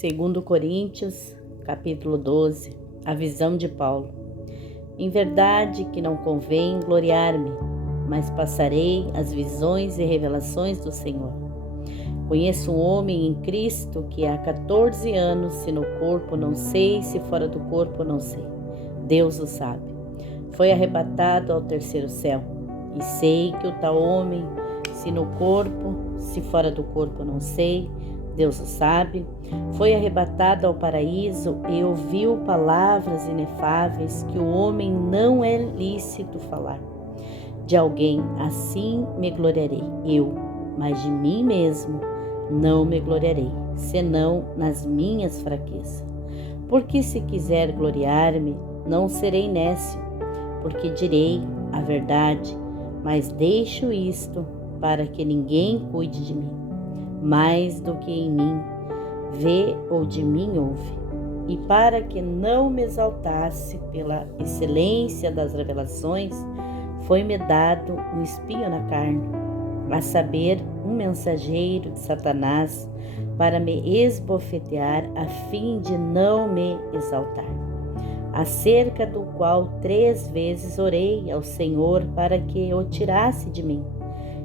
2 Coríntios, capítulo 12, a visão de Paulo. Em verdade que não convém gloriar-me, mas passarei as visões e revelações do Senhor. Conheço um homem em Cristo que há 14 anos, se no corpo não sei, se fora do corpo não sei. Deus o sabe. Foi arrebatado ao terceiro céu. E sei que o tal homem, se no corpo, se fora do corpo não sei, Deus o sabe, foi arrebatado ao paraíso e ouviu palavras inefáveis que o homem não é lícito falar. De alguém assim me gloriarei eu, mas de mim mesmo não me gloriarei, senão nas minhas fraquezas. Porque se quiser gloriar-me, não serei nécio, porque direi a verdade, mas deixo isto para que ninguém cuide de mim, mais do que em mim vê ou de mim ouve, e para que não me exaltasse pela excelência das revelações, foi-me dado um espinho na carne, a saber, um mensageiro de Satanás, para me esbofetear, a fim de não me exaltar. Acerca do qual 3 vezes orei ao Senhor para que o tirasse de mim,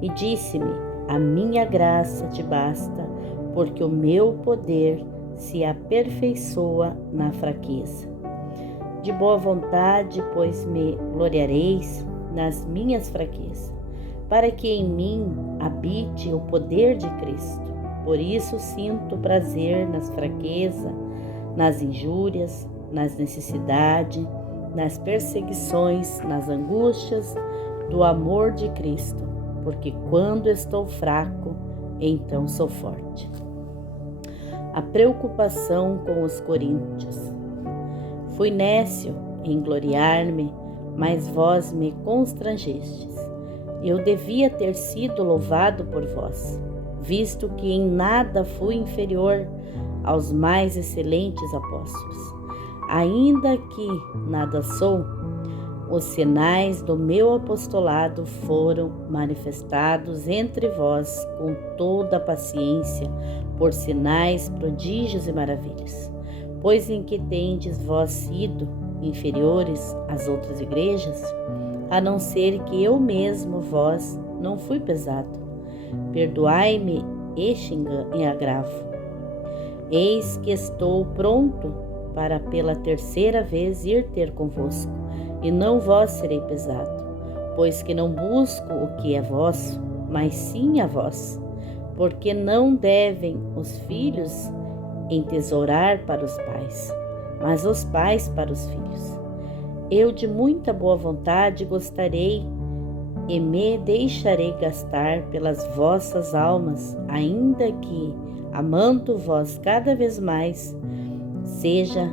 e disse-me: a minha graça te basta, porque o meu poder se aperfeiçoa na fraqueza. De boa vontade, pois me gloriareis nas minhas fraquezas, para que em mim habite o poder de Cristo. Por isso sinto prazer nas fraquezas, nas injúrias, nas necessidades, nas perseguições, nas angústias do amor de Cristo, porque quando estou fraco, então sou forte. A preocupação com os coríntios. Fui nécio em gloriar-me, mas vós me constrangestes. Eu devia ter sido louvado por vós, visto que em nada fui inferior aos mais excelentes apóstolos. Ainda que nada sou, os sinais do meu apostolado foram manifestados entre vós com toda a paciência, por sinais, prodígios e maravilhas. Pois em que tendes vós sido inferiores às outras igrejas, a não ser que eu mesmo vós não fui pesado. Perdoai-me este agravo. Eis que estou pronto para pela 3ª vez ir ter convosco, e não vós serei pesado, pois que não busco o que é vosso, mas sim a vós, porque não devem os filhos entesourar para os pais, mas os pais para os filhos. Eu de muita boa vontade gostarei e me deixarei gastar pelas vossas almas, ainda que, amando vós cada vez mais, seja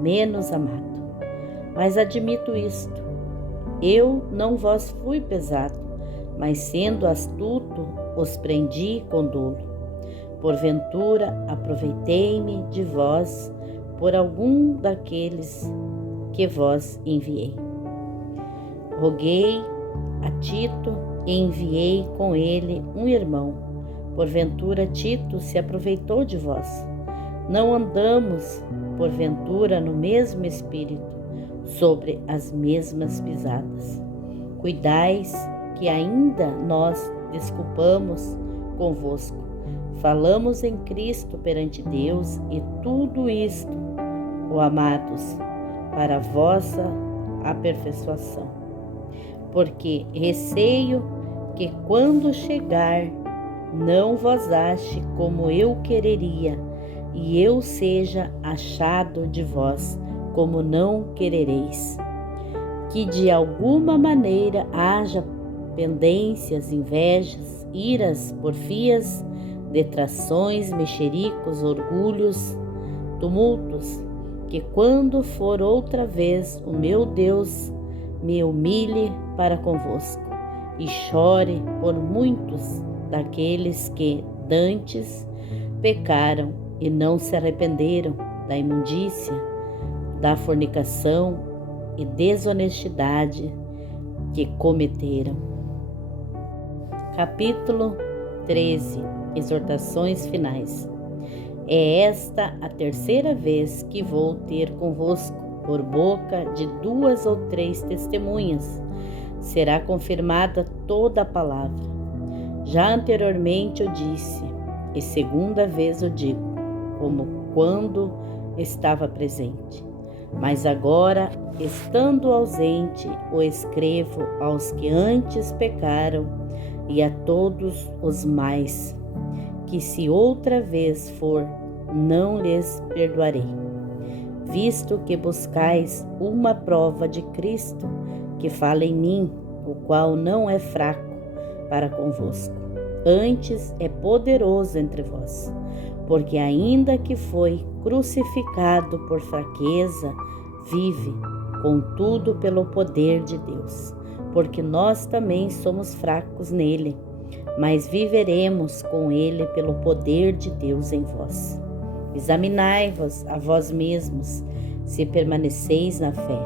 menos amado. Mas admito isto: eu não vos fui pesado, mas sendo astuto, os prendi com dolo. Porventura, aproveitei-me de vós por algum daqueles que vos enviei. Roguei a Tito e enviei com ele um irmão. Porventura, Tito se aproveitou de vós. Não andamos, porventura, no mesmo espírito, sobre as mesmas pisadas. Cuidais que ainda nós desculpamos convosco. Falamos em Cristo perante Deus e tudo isto, ó amados, para a vossa aperfeiçoação. Porque receio que quando chegar, não vos ache como eu quereria, e eu seja achado de vós como não querereis. Que de alguma maneira haja pendências, invejas, iras, porfias, detrações, mexericos, orgulhos, tumultos, que quando for outra vez o meu Deus me humilhe para convosco, e chore por muitos daqueles que dantes pecaram e não se arrependeram da imundícia, da fornicação e desonestidade que cometeram. Capítulo 13. Exortações finais. É esta a terceira vez que vou ter convosco, por boca de 2 ou 3 testemunhas. Será confirmada toda a palavra. Já anteriormente eu disse, e segunda vez eu digo, como quando estava presente. Mas agora, estando ausente, o escrevo aos que antes pecaram e a todos os mais, que se outra vez for, não lhes perdoarei. Visto que buscais uma prova de Cristo, que fala em mim, o qual não é fraco para convosco, antes é poderoso entre vós, porque ainda que foi crucificado por fraqueza, vive, contudo pelo poder de Deus, porque nós também somos fracos nele, mas viveremos com ele pelo poder de Deus em vós. Examinai-vos a vós mesmos, se permaneceis na fé.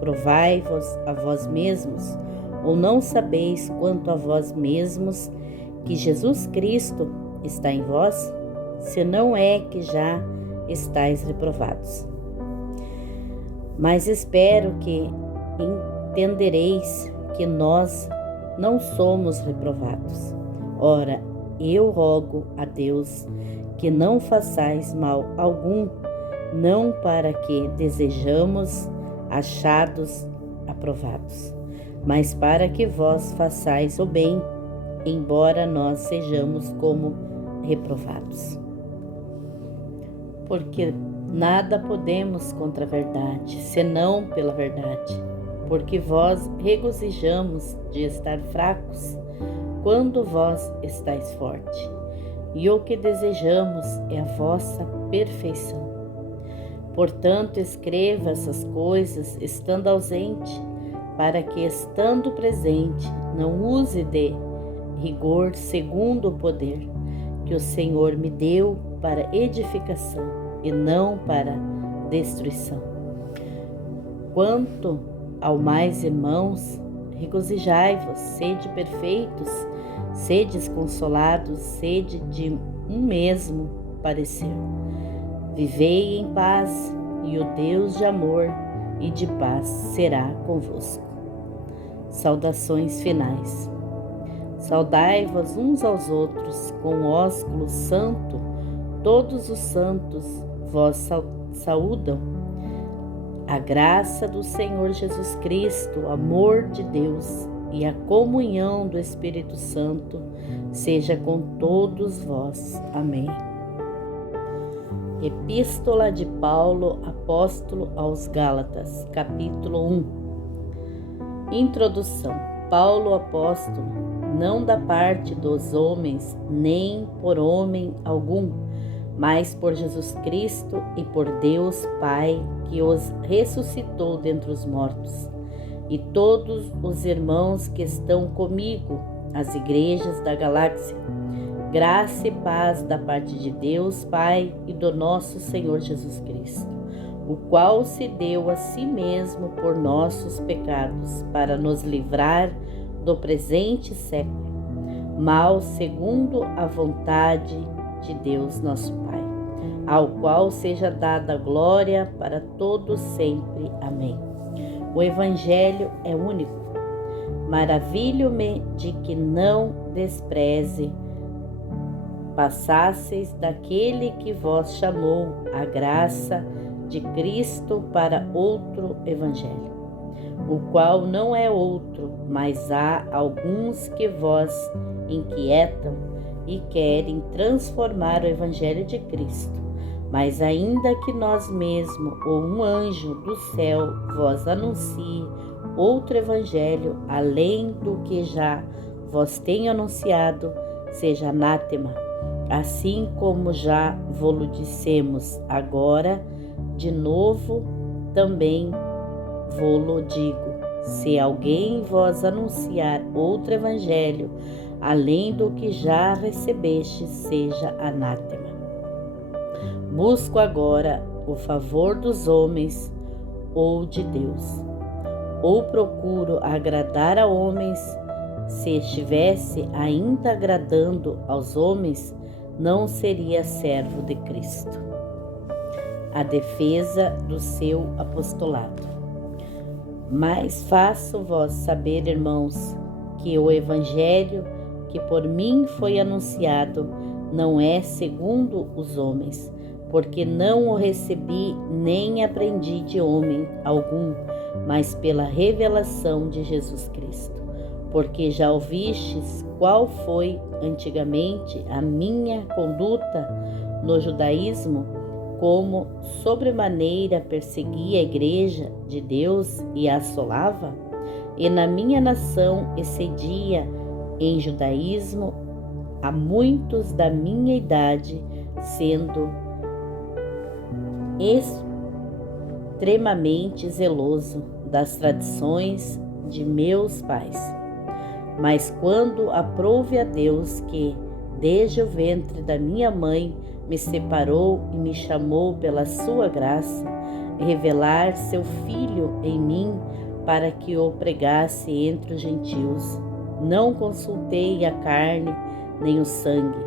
Provai-vos a vós mesmos, ou não sabeis quanto a vós mesmos que Jesus Cristo está em vós? Se não é que já estáis reprovados. Mas espero que entendereis que nós não somos reprovados. Ora, eu rogo a Deus que não façais mal algum, não para que desejamos achados aprovados, mas para que vós façais o bem, embora nós sejamos como reprovados. Porque nada podemos contra a verdade, senão pela verdade, porque vós regozijamos de estar fracos, quando vós estáis forte. E o que desejamos é a vossa perfeição. Portanto, escreva essas coisas estando ausente, para que, estando presente, não use de rigor segundo o poder que o Senhor me deu para edificação e não para destruição. Quanto ao mais, irmãos, regozijai-vos, sede perfeitos, sedes consolados, sede de um mesmo parecer. Vivei em paz, e o Deus de amor e de paz será convosco. Saudações finais. Saudai-vos uns aos outros com ósculo santo, todos os santos vós saúdam. A graça do Senhor Jesus Cristo, o amor de Deus e a comunhão do Espírito Santo seja com todos vós. Amém. Epístola de Paulo, apóstolo aos Gálatas, capítulo 1. Introdução. Paulo, apóstolo, não da parte dos homens, nem por homem algum, mas por Jesus Cristo e por Deus Pai, que os ressuscitou dentre os mortos, e todos os irmãos que estão comigo, as igrejas da galáxia. Graça e paz da parte de Deus Pai e do nosso Senhor Jesus Cristo, o qual se deu a si mesmo por nossos pecados, para nos livrar do presente século, mal segundo a vontade de Deus nosso Pai, ao qual seja dada glória para todos sempre. Amém. O Evangelho é único. Maravilho-me de que não despreze passasseis daquele que vos chamou a graça de Cristo para outro evangelho, o qual não é outro, mas há alguns que vos inquietam e querem transformar o evangelho de Cristo. Mas ainda que nós mesmos ou um anjo do céu vos anuncie outro evangelho além do que já vos tenho anunciado, seja anátema. Assim como já vô-lo dissemos, agora de novo também vô-lo digo: se alguém vos anunciar outro evangelho além do que já recebestes, seja anátema. Busco agora o favor dos homens ou de Deus? Ou procuro agradar a homens? Se estivesse ainda agradando aos homens, não seria servo de Cristo. A defesa do seu apostolado. Mas faço-vos saber, irmãos, que o evangelho que por mim foi anunciado não é segundo os homens, porque não o recebi nem aprendi de homem algum, mas pela revelação de Jesus Cristo. Porque já ouvistes qual foi antigamente a minha conduta no judaísmo, como sobremaneira perseguia a igreja de Deus e a assolava, e na minha nação excedia em judaísmo a muitos da minha idade, sendo extremamente zeloso das tradições de meus pais. Mas quando aprouve a Deus que, desde o ventre da minha mãe, me separou e me chamou pela sua graça, revelar seu Filho em mim para que o pregasse entre os gentios, não consultei a carne nem o sangue,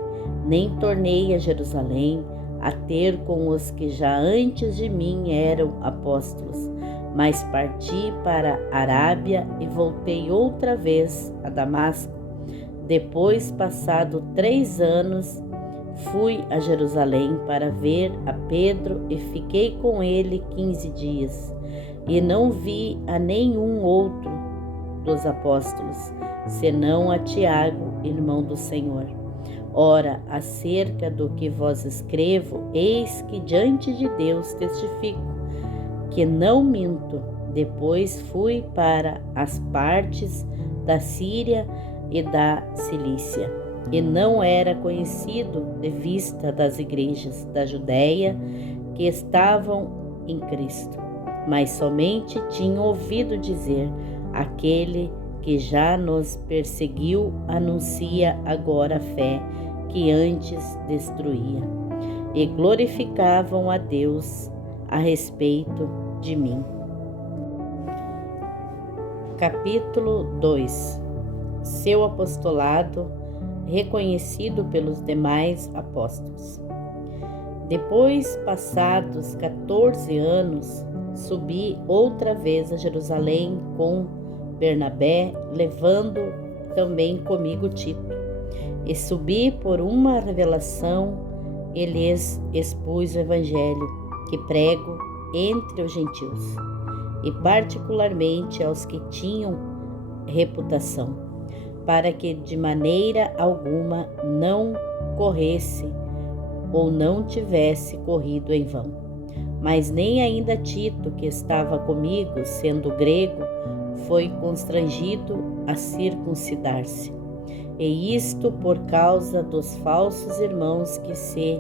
nem tornei a Jerusalém a ter com os que já antes de mim eram apóstolos, mas parti para a Arábia e voltei outra vez a Damasco. Depois, passado 3 anos, fui a Jerusalém para ver a Pedro e fiquei com ele 15 dias, e não vi a nenhum outro dos apóstolos, senão a Tiago, irmão do Senhor. Ora, acerca do que vos escrevo, eis que diante de Deus testifico, que não minto. Depois fui para as partes da Síria e da Cilícia, e não era conhecido de vista das igrejas da Judéia que estavam em Cristo, mas somente tinham ouvido dizer: aquele que já nos perseguiu anuncia agora a fé que antes destruía, e glorificavam a Deus a respeito de mim. Capítulo 2. Seu apostolado reconhecido pelos demais apóstolos. Depois, passados 14 anos, subi outra vez a Jerusalém com Bernabé, levando também comigo Tito. E subi por uma revelação e lhes expus o evangelho que prego entre os gentios, e particularmente aos que tinham reputação, para que de maneira alguma não corresse ou não tivesse corrido em vão. Mas nem ainda Tito, que estava comigo, sendo grego, foi constrangido a circuncidar-se. E isto por causa dos falsos irmãos que se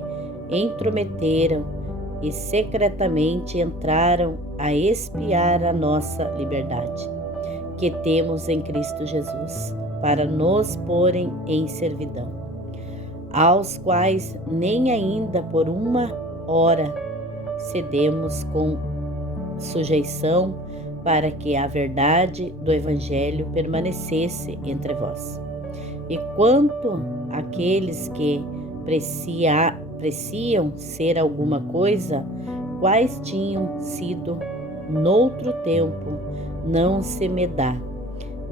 intrometeram e secretamente entraram a espiar a nossa liberdade, que temos em Cristo Jesus, para nos porem em servidão, aos quais nem ainda por uma hora cedemos com sujeição, para que a verdade do Evangelho permanecesse entre vós. E quanto àqueles que preciam ser alguma coisa, quais tinham sido noutro tempo, não se me dá.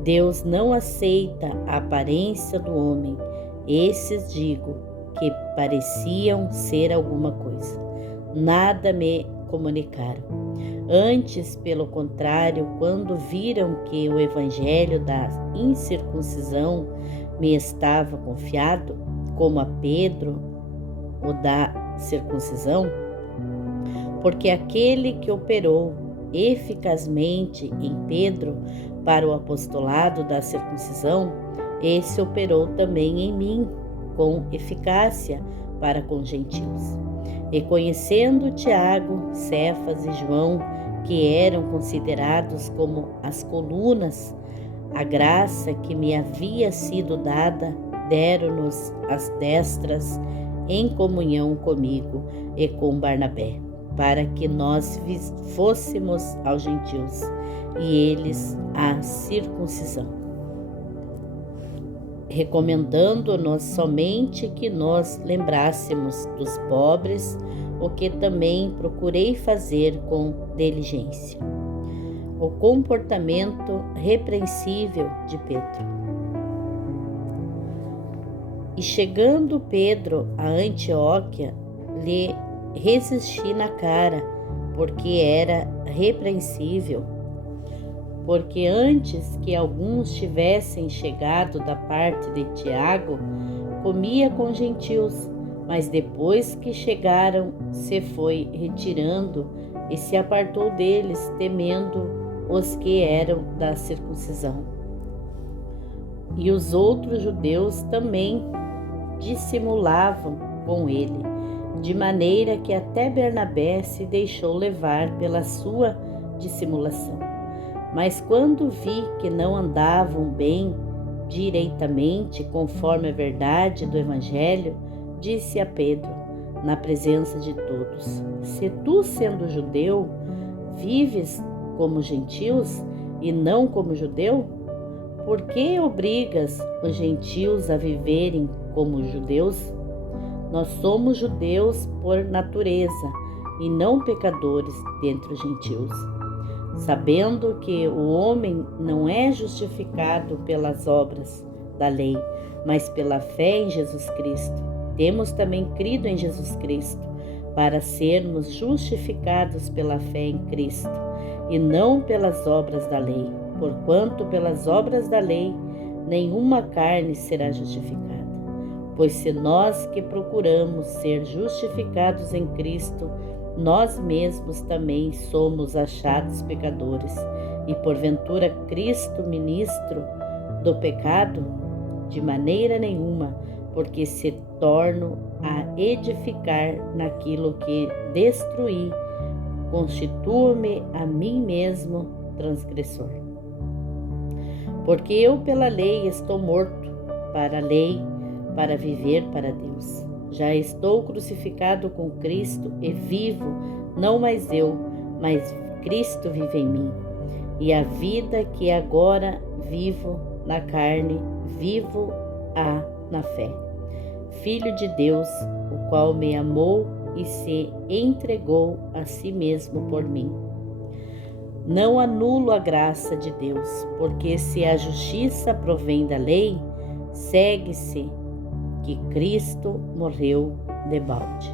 Deus não aceita a aparência do homem. Esses digo que pareciam ser alguma coisa. Nada me comunicaram. Antes, pelo contrário, quando viram que o evangelho da incircuncisão me estava confiado, como a Pedro o da circuncisão, porque aquele que operou eficazmente em Pedro para o apostolado da circuncisão, esse operou também em mim com eficácia para com gentios. E conhecendo Tiago, Cefas e João, que eram considerados como as colunas, a graça que me havia sido dada, deram-nos as destras em comunhão comigo e com Barnabé, para que nós fôssemos aos gentios e eles à circuncisão. recomendando-nos somente que nos lembrássemos dos pobres, o que também procurei fazer com diligência. O comportamento repreensível de Pedro. E chegando Pedro a Antioquia, lhe resisti na cara, porque era repreensível. Porque antes que alguns tivessem chegado da parte de Tiago, comia com gentios, mas depois que chegaram, se foi retirando e se apartou deles, temendo os que eram da circuncisão. E os outros judeus também dissimulavam com ele, de maneira que até Bernabé se deixou levar pela sua dissimulação. Mas quando vi que não andavam bem direitamente, conforme a verdade do Evangelho, disse a Pedro, na presença de todos: se tu, sendo judeu, vives como gentios e não como judeu, por que obrigas os gentios a viverem como judeus? Nós somos judeus por natureza e não pecadores dentre os gentios, sabendo que o homem não é justificado pelas obras da lei, mas pela fé em Jesus Cristo. Temos também crido em Jesus Cristo, para sermos justificados pela fé em Cristo, e não pelas obras da lei, porquanto pelas obras da lei nenhuma carne será justificada. Pois se nós que procuramos ser justificados em Cristo, nós mesmos também somos achados pecadores, e porventura Cristo ministro do pecado? De maneira nenhuma, porque se torno a edificar naquilo que destruí, constituo-me a mim mesmo transgressor. Porque eu pela lei estou morto para a lei, para viver para Deus. Já estou crucificado com Cristo e vivo, não mais eu, mas Cristo vive em mim. E a vida que agora vivo na carne, vivo-a na fé. Filho de Deus, o qual me amou e se entregou a si mesmo por mim. Não anulo a graça de Deus, porque se a justiça provém da lei, segue-se que Cristo morreu debalde.